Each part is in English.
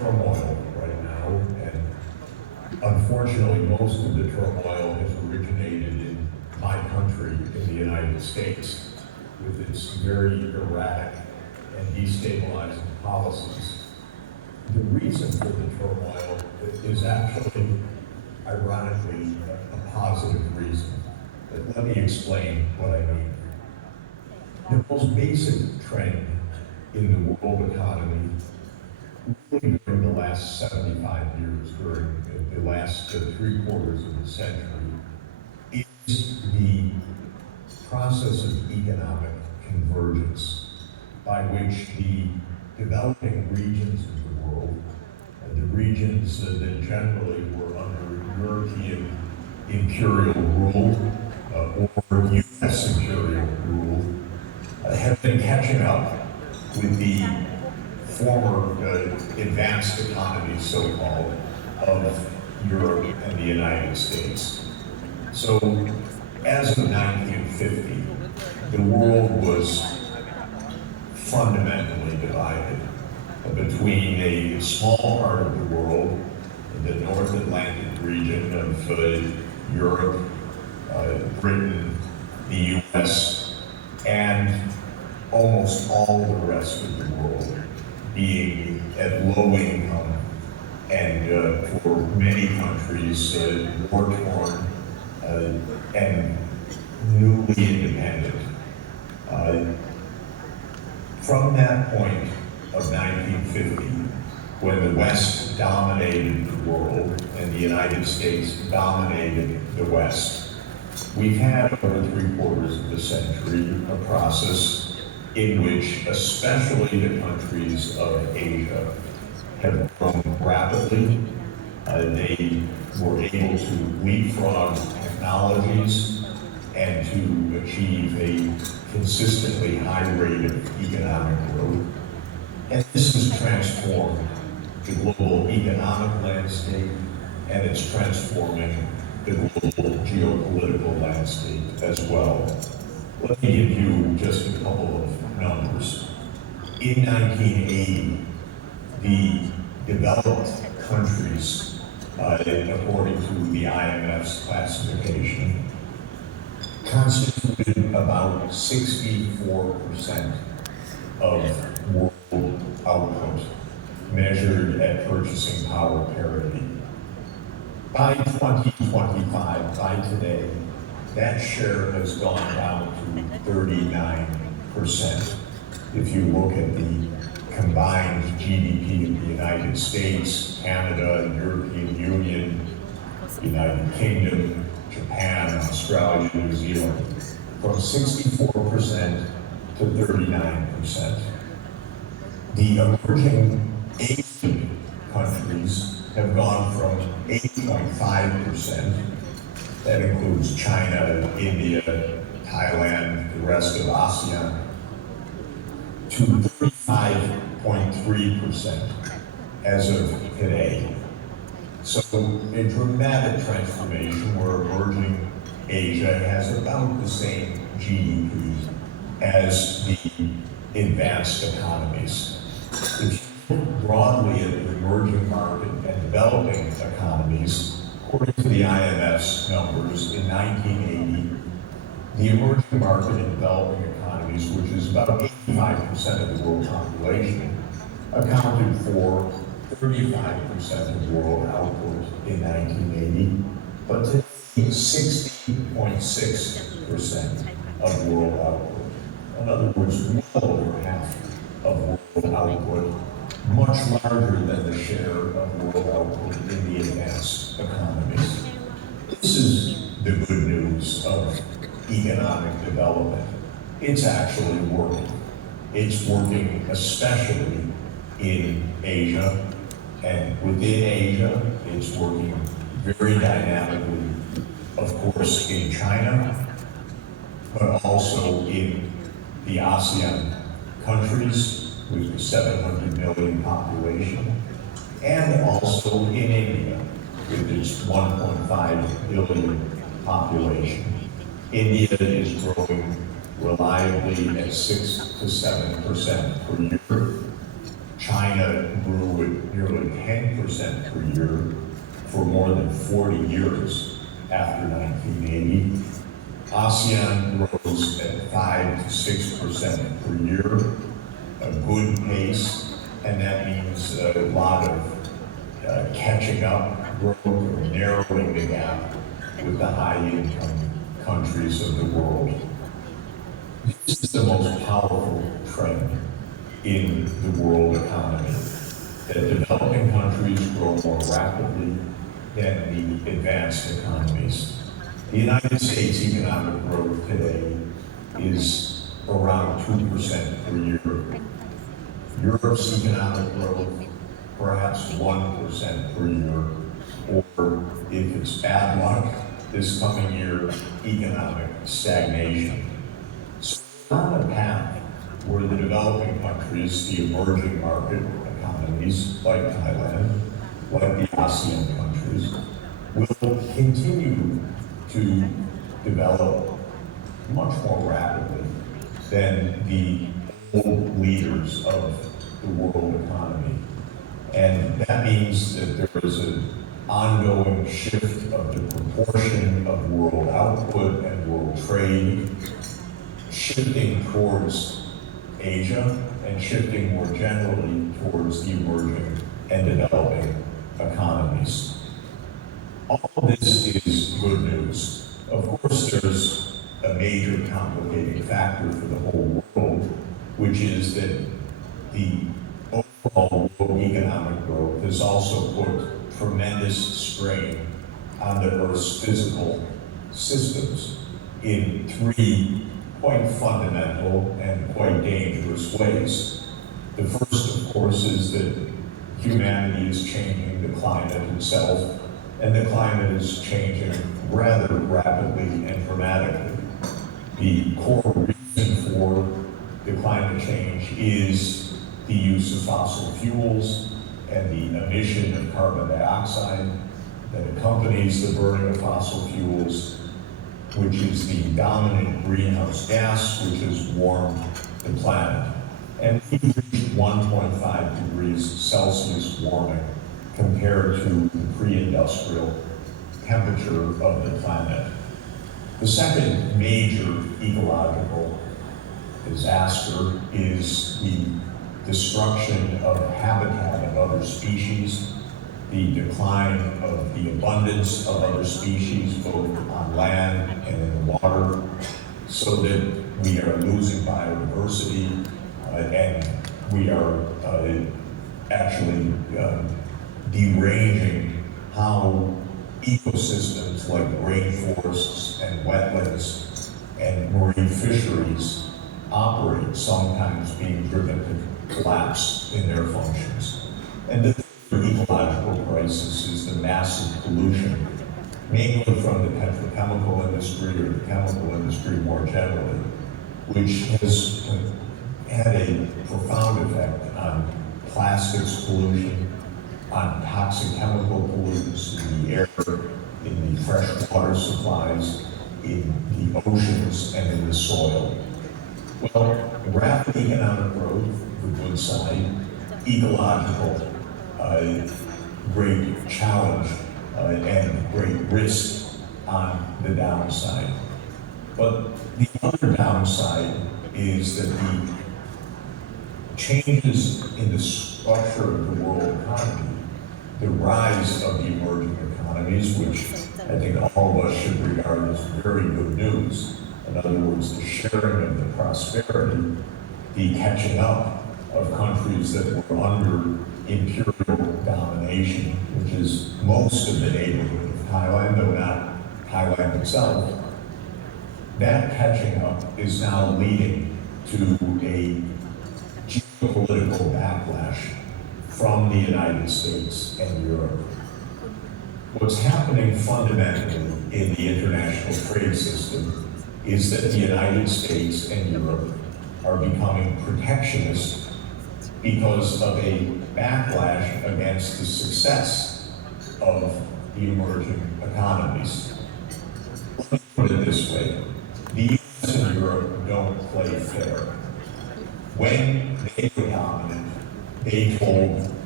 turmoil right now, and unfortunately, most of the turmoil has originated in my country, in the United States, with its very erratic and destabilizing policies. The reason for the turmoil is actually, ironically, a positive reason. But let me explain what I mean. The most basic trend in the world economy, really during the last 75 years, during the last 3/4 of the century, is the process of economic convergence, by which the developing regions of the world, the regions that generally were under European imperial rule or U.S. imperial rule, have been catching up with the former advanced economies, so-called, of Europe and the United States. So, as of 1950, the world was fundamentally divided between a small part of the world, the North Atlantic region of Europe, Britain, the U.S., and almost all the rest of the world being at low income and for many countries war-torn and newly independent. From that point of 1950, when the West dominated the world and the United States dominated the West, we've had over 3/4 of the century a process in which especially the countries of Asia have grown rapidly. They were able to leapfrog technologies and to achieve a consistently high rate of economic growth. And this has transformed the global economic landscape, and it's transforming the global geopolitical landscape as well. Let me give you just a couple of numbers. In 1980, the developed countries, according to the IMF's classification, constituted about 64% of world output, measured at purchasing power parity. By 2025, by today, that share has gone down to 39%. If you look at the combined GDP of the United States, Canada, European Union, United Kingdom, Japan, Australia, New Zealand, from 64% to 39%. The emerging Asian countries have gone from 8.5%, that includes China, India, Thailand, the rest of ASEAN, to 35.3% as of today. So a dramatic transformation where emerging Asia has about the same GDP as the advanced economies. If you look broadly at the emerging market and developing economies, according to the IMF's numbers, in 1980, the emerging market and developing economies, which is about 85% of the world population, accounted for 35% of world output in 1980, but today 60.6% of world output. In other words, well over half of world output, much larger than the share of world output in the advanced economies. This is the good news of economic development. It's actually working. It's working especially in Asia, and within Asia, it's working very dynamically, of course, in China, but also in the ASEAN countries with a 700 million population, and also in India with its 1.5 billion population. India is growing reliably at 6 to 7% per year. China grew at nearly 3% per year for more than 40 years after 1980. ASEAN grows at 5 to 6% per year, a good pace, and that means a lot of catching up growth or narrowing the gap with the high-income countries of the world. This is the most powerful trend in the world economy, that developing countries grow more rapidly than the advanced economies. The United States economic growth today is around 2% per year. Europe's economic growth, perhaps 1% per year, or if it's bad luck, this coming year, economic stagnation. So we're on a path where the developing countries, the emerging market economies like Thailand, like the ASEAN countries, will continue to develop much more rapidly than the old leaders of the world economy. And that means that there is an ongoing shift of the proportion of world output and world trade shifting towards Asia and shifting more generally towards the emerging and developing economies. All of this is good news. Of course, there's a major complicating factor for the whole world, which is that the overall world economic growth has also put tremendous strain on the Earth's physical systems in three quite fundamental and quite dangerous ways. The first, of course, is that humanity is changing the climate itself, and the climate is changing rather rapidly and dramatically. The core reason for the climate change is the use of fossil fuels and the emission of carbon dioxide that accompanies the burning of fossil fuels, which is the dominant greenhouse gas which has warmed the planet. And we've reached 1.5 degrees Celsius warming compared to the pre-industrial temperature of the planet. The second major ecological disaster is the destruction of habitat of other species, the decline of the abundance of other species, both on land and in the water, so that we are losing biodiversity and we are actually deranging how ecosystems like rainforests and wetlands and marine fisheries operate, sometimes being driven to collapse in their functions. And the third ecological crisis is the massive pollution, mainly from the petrochemical industry or the chemical industry more generally, which has had a profound effect on plastics pollution, on toxic chemical pollutants in the air, in the fresh water supplies, in the oceans, and in the soil. Well, rapid economic growth, the good side, ecological great challenge and great risk on the downside. But the other downside is that the changes in the structure of the world economy, the rise of the emerging economies, which I think all of us should regard as very good news. In other words, the sharing of the prosperity, the catching up of countries that were under imperial domination, which is most of the neighborhood of Thailand, though not Thailand itself. That catching up is now leading to a geopolitical backlash from the United States and Europe. What's happening fundamentally in the international trade system is that the United States and Europe are becoming protectionist because of a backlash against the success of the emerging economies. Let me put it this way. The US and Europe don't play fair. When they were dominant, they told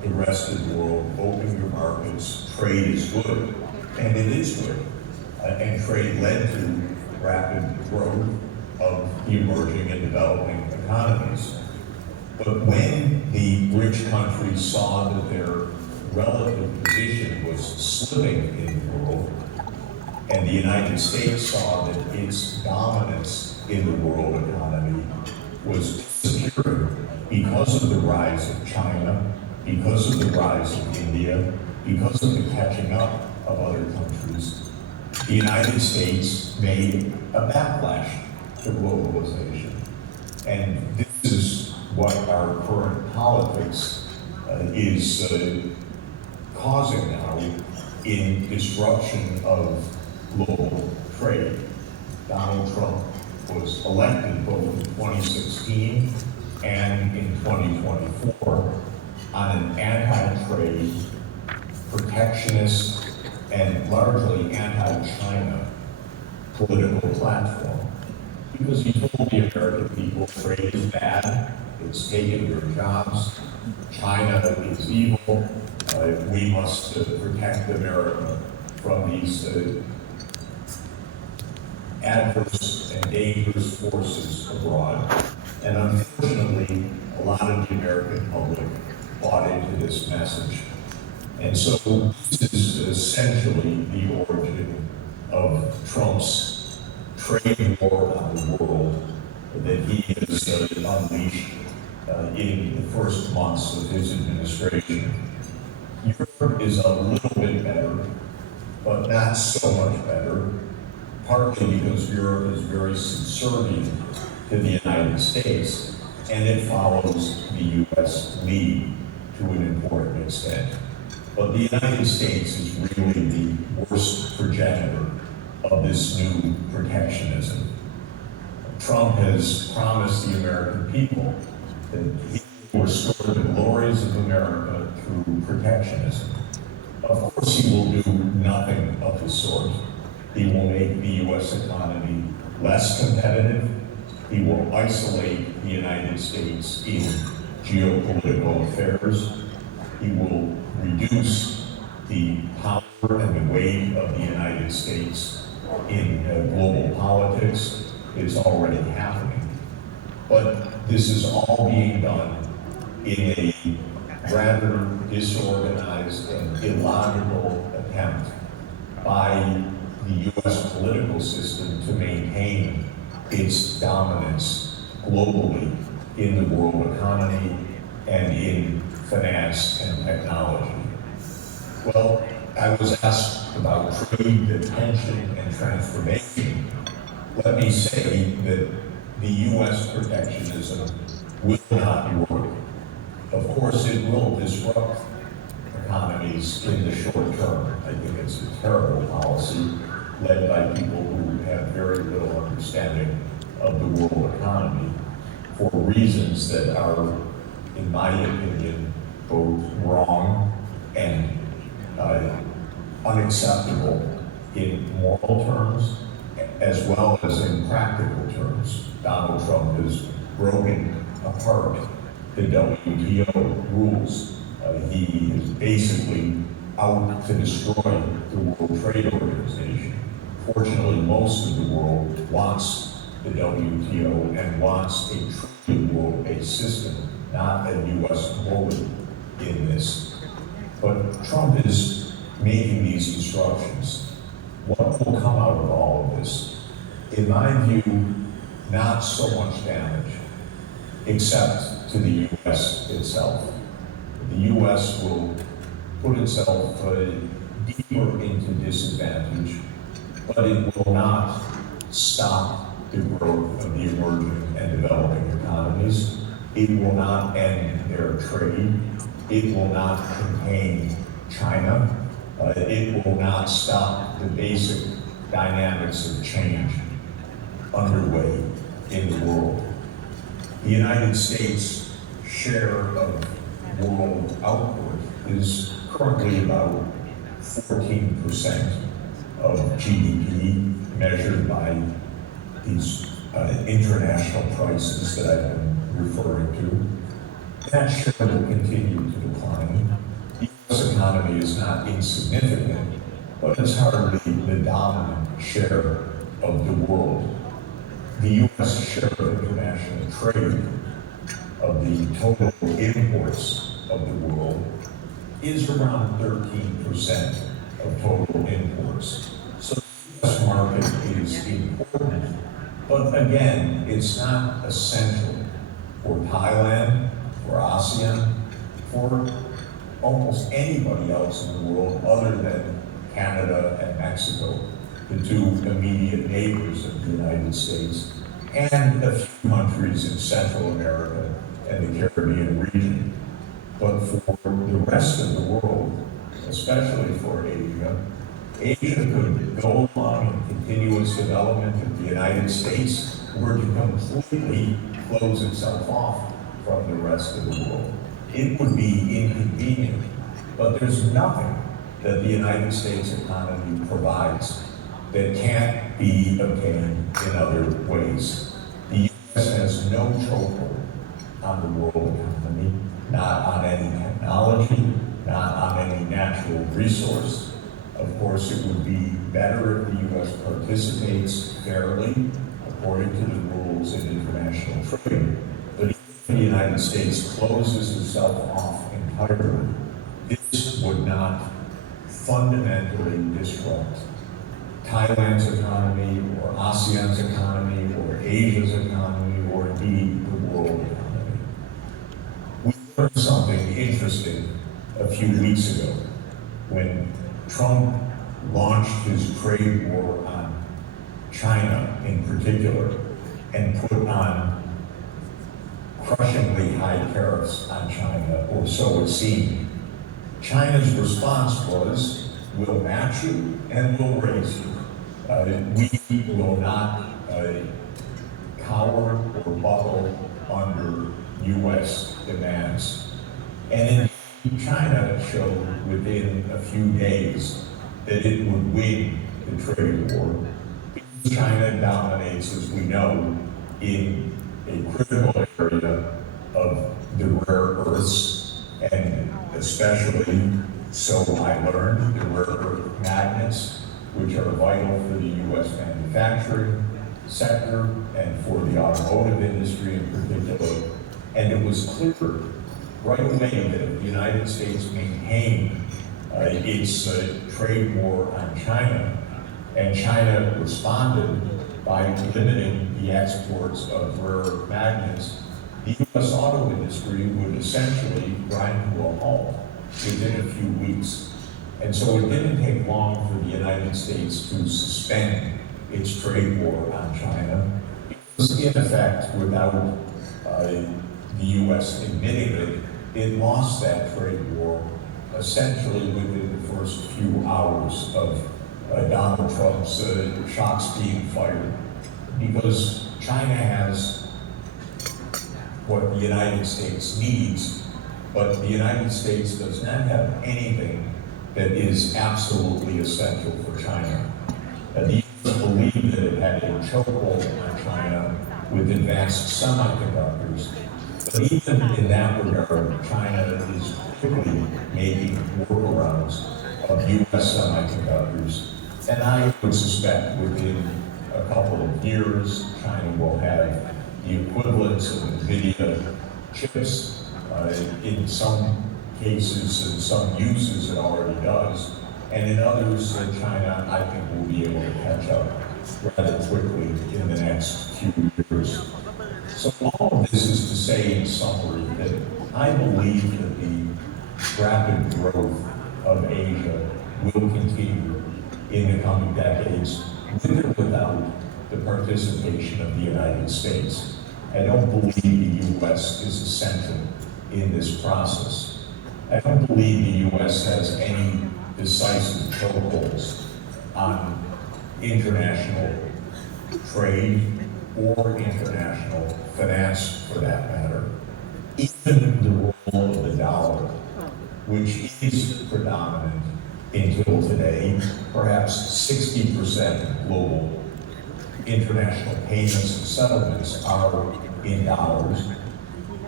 the rest of the world, open your markets, trade is good, and it is good. And trade led to rapid growth of the emerging and developing economies. But when the rich countries saw that their relative position was slipping in the world, and the United States saw that its dominance in the world economy was disappearing because of the rise of China, because of the rise of India, because of the catching up of other countries, the United States made a backlash to globalization. And this is what our current politics is causing now in disruption of global trade. Donald Trump was elected both in 2016 and in 2024 on an anti-trade, protectionist, and largely anti-China political platform. Because he told the American people trade is bad, it's taken their jobs, China is evil, we must protect America from these adverse and dangerous forces abroad. And unfortunately, a lot of the American public bought into this message. And so this is essentially the origin of Trump's trade war on the world that he has unleashed in the first months of his administration. Europe is a little bit better, but not so much better, partly because Europe is very subservient to the United States, and it follows the U.S. lead to an important extent. But the United States is really the worst progenitor of this new protectionism. Trump has promised the American people that he will restore the glories of America through protectionism. Of course, he will do nothing of the sort. He will make the U.S. economy less competitive. He will isolate the United States in geopolitical affairs. He will reduce the power and the weight of the United States in global politics. It's already happening. But this is all being done in a rather disorganized and illogical attempt by the U.S. political system to maintain its dominance globally in the world economy and in finance and technology. Well, I was asked about trade, detention, and transformation. Let me say that the U.S. protectionism will not work. Of course, it will disrupt economies in the short term. I think it's a terrible policy led by people who have very little understanding of the world economy for reasons that are, in my opinion, both wrong and unacceptable in moral terms as well as in practical terms. Donald Trump has broken apart the WTO rules. He is basically out to destroy the World Trade Organization. Fortunately, most of the world wants the WTO and wants a truly world-based system, not a U.S. bully in this. But Trump is making these disruptions. What will come out of all of this? In my view, not so much damage, except to the U.S. itself. The U.S. will put itself deeper into disadvantage, but it will not stop the growth of the emerging and developing economies. It will not end their trade. It will not contain China. It will not stop the basic dynamics of change underway in the world. The United States' share of world output is currently about 14% of GDP, measured by these international prices that I've been referring That share will continue to decline. The U.S. economy is not insignificant, but it's hardly the dominant share of the world. The U.S. share of international trade of the total imports of the world is around 13% of total imports. So the U.S. market is important, but again, it's not essential for Thailand, for ASEAN, for almost anybody else in the world other than Canada and Mexico, the two immediate neighbors of the United States, and a few countries in Central America and the Caribbean region. But for the rest of the world, especially for Asia, Asia could go along and continue its development if the United States were to completely close itself off from the rest of the world. It would be inconvenient, but there's nothing that the United States economy provides that can't be obtained in other ways. The U.S. has no chokehold on the world economy, not on any technology, not on any natural resource. Of course, it would be better if the U.S. participates fairly according to the rules in international trade. But if the United States closes itself off entirely, this would not fundamentally disrupt Thailand's economy, or ASEAN's economy, or Asia's economy, or indeed the world economy. We learned something interesting a few weeks ago when Trump launched his trade war on China in particular and put on crushingly high tariffs on China, or so it seemed. China's response was, we'll match you and we'll raise you. We will not cower or buckle under U.S. demands. And China showed within a few days that it would win the trade war. China dominates, as we know, in a critical area of the rare earths, and especially, so I learned, the rare earth magnets, which are vital for the U.S. manufacturing sector and for the automotive industry in particular. And it was clear right away that if the United States maintained its trade war on China, and China responded by limiting the exports of rare earth magnets, the U.S. auto industry would essentially grind to a halt within a few weeks. And so it didn't take long for the United States to suspend its trade war on China, because in effect, without the U.S. admitting it, it lost that trade war essentially within the first few hours of Donald Trump's shots being fired, because China has what the United States needs, but the United States does not have anything that is absolutely essential for China. The U.S. believed that it had a chokehold on China with advanced semiconductors, but even in that regard, China is quickly making workarounds of U.S. semiconductors. And I would suspect within a couple of years, China will have the equivalents of NVIDIA chips. In some cases, in some uses, it already does. And in others, China, I think, will be able to catch up rather quickly in the next few years. So all of this is to say, in summary, that I believe that the rapid growth of Asia will continue in the coming decades, with or without the participation of the United States. I don't believe the U.S. is essential in this process. I don't believe the U.S. has any decisive chokeholds on international trade or international finance, for that matter. Even the role of the dollar, which is predominant until today, perhaps 60% of global international payments and settlements are in dollars.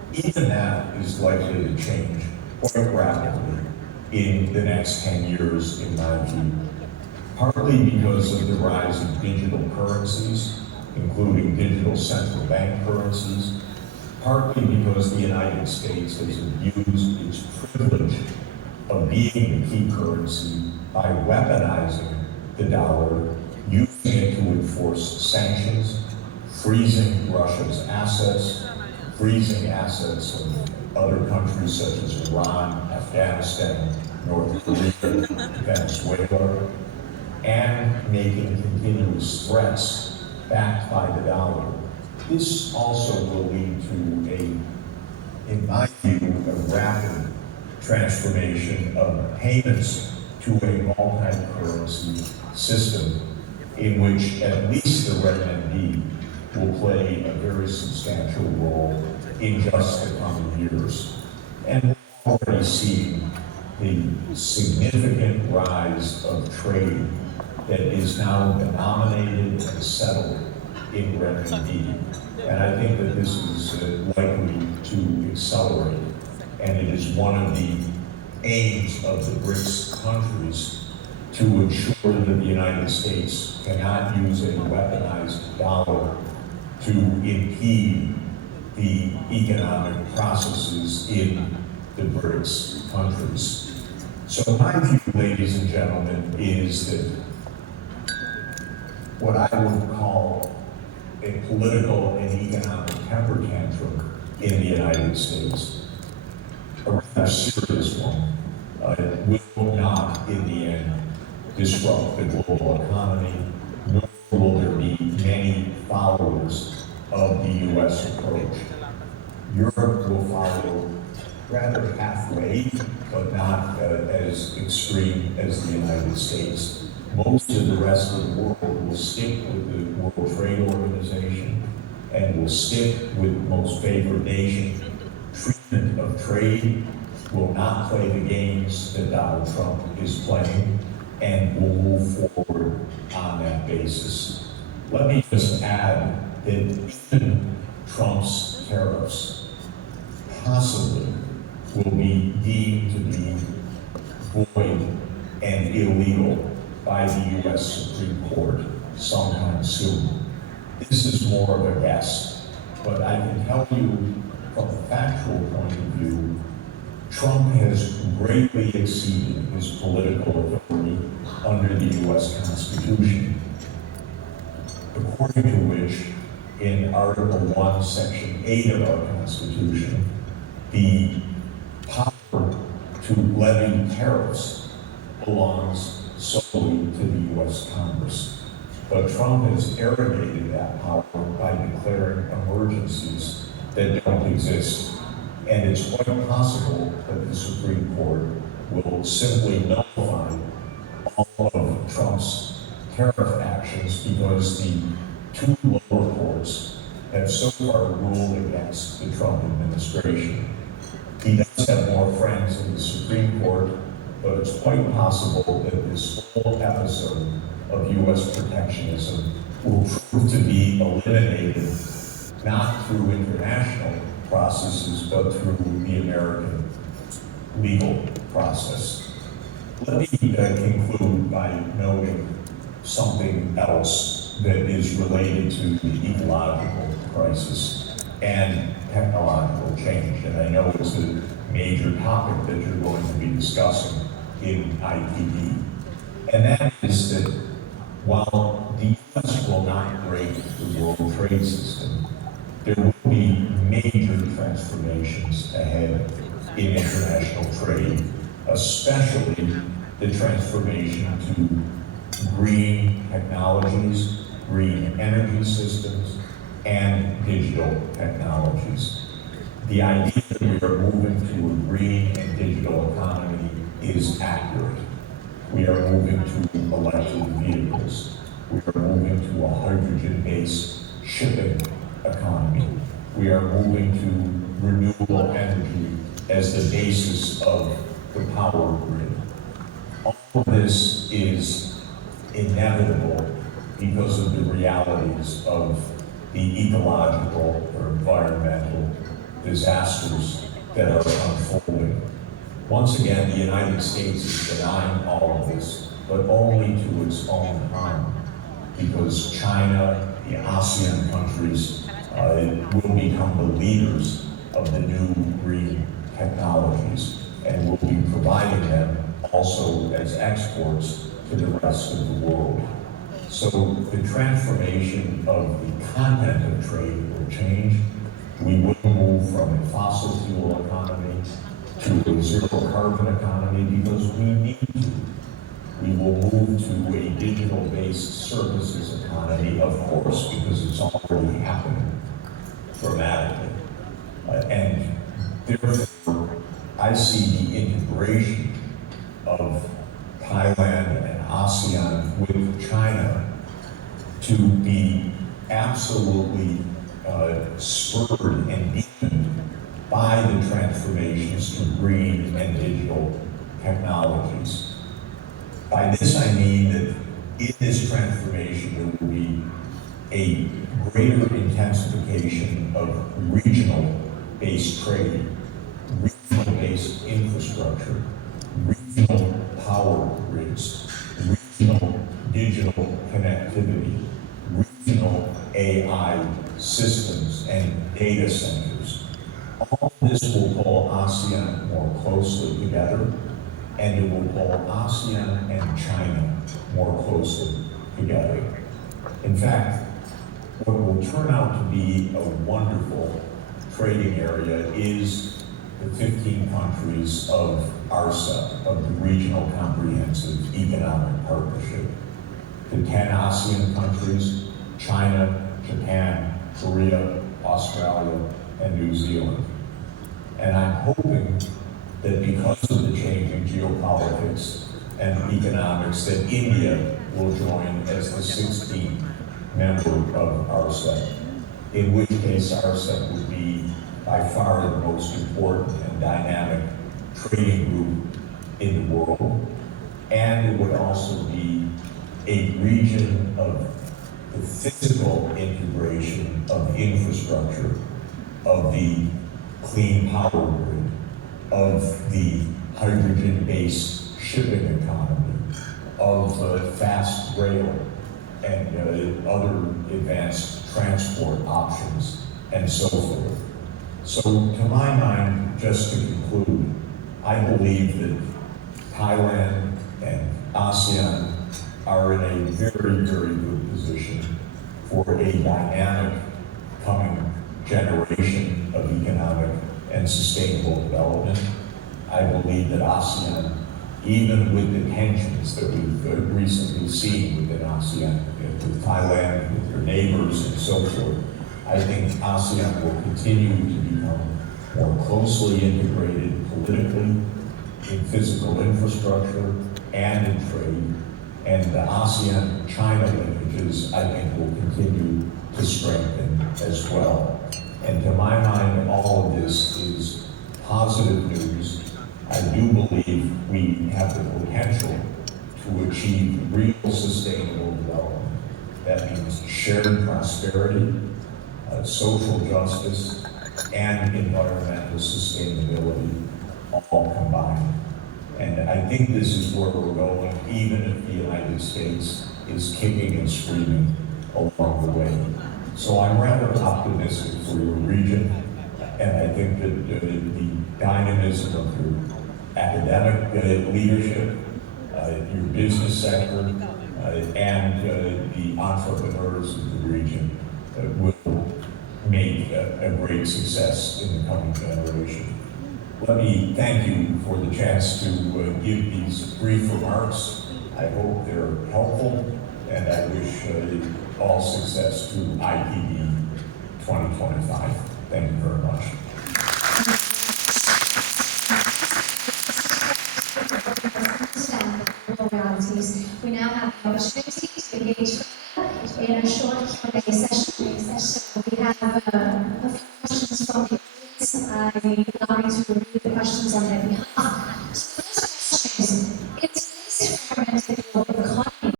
Even that is likely to change quite rapidly in the next 10 years, in my view, partly because of the rise of digital currencies, including digital central bank currencies, partly because the United States has abused its privilege of being the key currency by weaponizing the dollar, using it to enforce sanctions, freezing Russia's assets, freezing assets of other countries such as Iran, Afghanistan, North Korea, Venezuela, and making continuous threats backed by the dollar. This also will lead to in my view, a rapid transformation of payments to a multi-currency system in which at least the renminbi will play a very substantial role in just the coming years. And we're already seeing the significant rise of trade that is now denominated and settled in renminbi. And I think that this is likely to accelerate. And it is one of the aims of the BRICS countries to ensure that the United States cannot use a weaponized dollar to impede the economic processes in the BRICS countries. So my view, ladies and gentlemen, is that what I would call a political and economic temper tantrum in the United States, a rather serious one, will not, in the end, disrupt the global economy, nor will there be many followers of the U.S. approach. Europe will follow rather halfway, but not as extreme as the United States. Most of the rest of the world will stick with the World Trade Organization and will stick with most favored nation treatment of trade, will not play the games that Donald Trump is playing, and will move forward on that basis. Let me just add that even Trump's tariffs possibly will be deemed to be void and illegal by the U.S. Supreme Court sometime soon. This is more of a guess, but I can tell you from a factual point of view, Trump has greatly exceeded his political authority under the U.S. Constitution, according to which, in Article 1, Section 8 of our Constitution, the power to levy tariffs belongs solely to the U.S. Congress. But Trump has arrogated that power by declaring emergencies that don't exist. And it's quite possible that the Supreme Court will simply nullify all of Trump's tariff actions because the two lower courts have so far ruled against the Trump administration. He does have more friends in the Supreme Court, but it's quite possible that this whole episode of U.S. protectionism will prove to be eliminated not through international processes, but through the American legal process. Let me conclude by noting something else that is related to the ecological crisis and technological change. And I know it's a major topic that you're going to be discussing in ITD. And that is that while the U.S. will not break the world trade system, there will be major transformations ahead in international trade, especially the transformation to green technologies, green energy systems, and digital technologies. The idea that we are moving to a green and digital economy is accurate. We are moving to electric vehicles. We are moving to a hydrogen-based shipping economy. We are moving to renewable energy as the basis of the power grid. All of this is inevitable because of the realities of the ecological or environmental, disasters that are unfolding. Once again, the United States is denying all of this, but only to its own harm, because China, the ASEAN countries, will become the leaders of the new green technologies, and will be providing them also as exports to the rest of the world. So the transformation of the content of trade will change. We will move from a fossil fuel economy to a zero carbon economy because we need to. We will move to a digital-based services economy, of course, because it's already happening dramatically. And therefore, I see the integration of Thailand and ASEAN with China to be absolutely spurred and deepened by the transformations to green and digital technologies. By this I mean that in this transformation there will be a greater intensification of regional-based trade, regional-based infrastructure, regional power grids, regional digital connectivity, regional AI systems and data centers. All this will pull ASEAN more closely together, and it will pull ASEAN and China more closely together. In fact, what will turn out to be a wonderful trading area is the 15 countries of RCEP, of the Regional Comprehensive Economic Partnership. The 10 ASEAN countries, China, Japan, Korea, Australia, and New Zealand. And I'm hoping that because of the changing geopolitics and economics, that India will join as the 16th member of RCEP, in which case RCEP would be by far the most important and dynamic trading group in the world. And it would also be a region of the physical integration of infrastructure, of the clean power grid, of the hydrogen-based shipping economy, of fast rail and other advanced transport options, and so forth. So to my mind, just to conclude, I believe that Thailand and ASEAN are in a very, very good position for a dynamic coming generation of economic and sustainable development. I believe that ASEAN, even with the tensions that we've recently seen within ASEAN, with Thailand, with their neighbors and so forth, I think ASEAN will continue to become more closely integrated politically, in physical infrastructure, and in trade. And the ASEAN-China linkages, I think, will continue to strengthen as well. And to my mind, all of this is positive news. I do believe we have the potential to achieve real sustainable development. That means shared prosperity, social justice, and environmental sustainability all combined. And I think this is where we're going, even if the United States is kicking and screaming along the way. So I'm rather optimistic for your region, and I think that the dynamism of your academic leadership, your business sector, and the entrepreneurs of the region will make a great success in the coming generation. Let me thank you for the chance to give these brief remarks. I hope they're helpful, and I wish all success to ITD 2025. Thank you very much. We now have the opportunity to engage in a short Q&A session. We have a few questions from the audience. I would like to review the questions on their behalf.